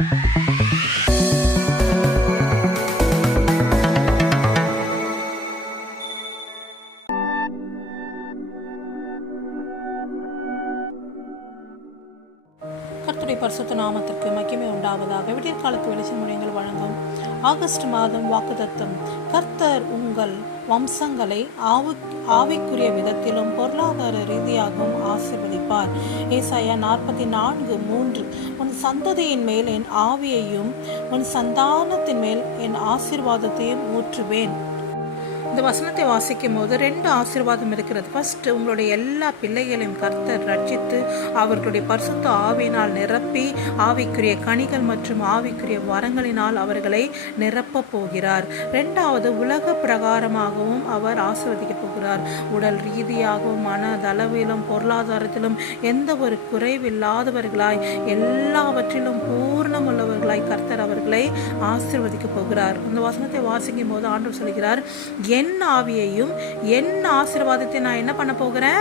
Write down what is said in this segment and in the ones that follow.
you கர்த்தருடைய பரிசுத்த நாமத்திற்கு மகிமை உண்டாவதாக. விடிய காலத்து வெளிச்சம் முடியங்கள் வழங்கும் ஆகஸ்ட் மாதம் வாக்குதத்தம் கர்த்தர் உங்கள் வம்சங்களை ஆவு ஆவிக்குரிய விதத்திலும் பொருளாதார ரீதியாகவும் ஆசிர்வதிப்பார். ஏசாயா நாற்பத்தி நான்கு மூன்று. உன் சந்ததியின் மேல் என் ஆவியையும் உன் சந்தானத்தின் மேல் என் ஆசீர்வாதத்தையும் ஊற்றுவேன். இந்த வசனத்தை வாசிக்கும் போது ரெண்டு ஆசீர்வாதம் இருக்கிறது. ஃபர்ஸ்ட் உங்களுடைய எல்லா பிள்ளைகளையும் கர்த்தர் ரட்சித்து அவர்களுடைய பரிசுத்த ஆவியினால் நிரப்பி ஆவிக்குரிய கனிகள் மற்றும் ஆவிக்குரிய வரங்களினால் அவர்களை நிரப்ப போகிறார். ரெண்டாவது உலக பிரகாரமாகவும் அவர் ஆசிர்வதிக்க போகிறார். உடல் ரீதியாகவும் மனதளவிலும் பொருளாதாரத்திலும் எந்த ஒரு குறைவில்லாதவர்களாய் எல்லாவற்றிலும் பூர்ணமுள்ளவர்களாய் கர்த்தர் அவர்களை ஆசிர்வதிக்க போகிறார். இந்த வசனத்தை வாசிக்கும் போது ஆண்டவர் சொல்கிறார் என் ஆவியையும் என் ஆசீர்வாதத்தை நான் என்ன பண்ண போகிறேன்?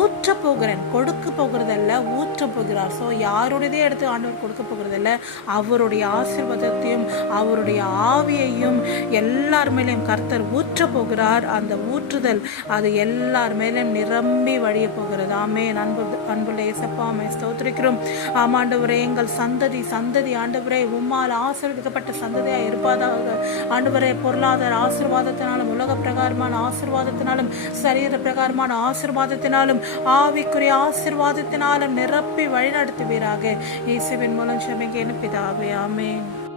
ஊற்ற போகிறேன். கொடுக்க போகிறதல்ல ஊற்ற போகிறார். ஸோ யாருடையதே எடுத்து ஆண்டவர் கொடுக்க போகிறதில்ல. அவருடைய ஆசீர்வாதத்தையும் அவருடைய ஆவியையும் எல்லார் மேலேயும் கர்த்தர் ஊற்ற போகிறார். அந்த ஊற்றுதல் அது எல்லார் மேலேயும் நிரம்பி வழிய போகிறது. ஆமே அன்பு அன்புள்ள ஏசப்பா ஆமே ஸ்தோத்திரிக்கிறோம். ஆமாண்டவரே எங்கள் சந்ததி சந்ததி ஆண்டவரே உம்மால் ஆசீர்வதிக்கப்பட்ட சந்ததியாக இருப்பதாக. ஆண்டவரே பொருளாதார ஆசீர்வாதத்தினாலும் உலக பிரகாரமான ஆசீர்வாதத்தினாலும் சரீர பிரகாரமான ஆசிர்வாதத்தினாலும் ஆவிக்குரிய ஆசீர்வாதத்தினாலும் நிரப்பி வழிநடத்துவீராக. இயேசுவின் மூலம் செமிங்க பிதாவே ஆமென்.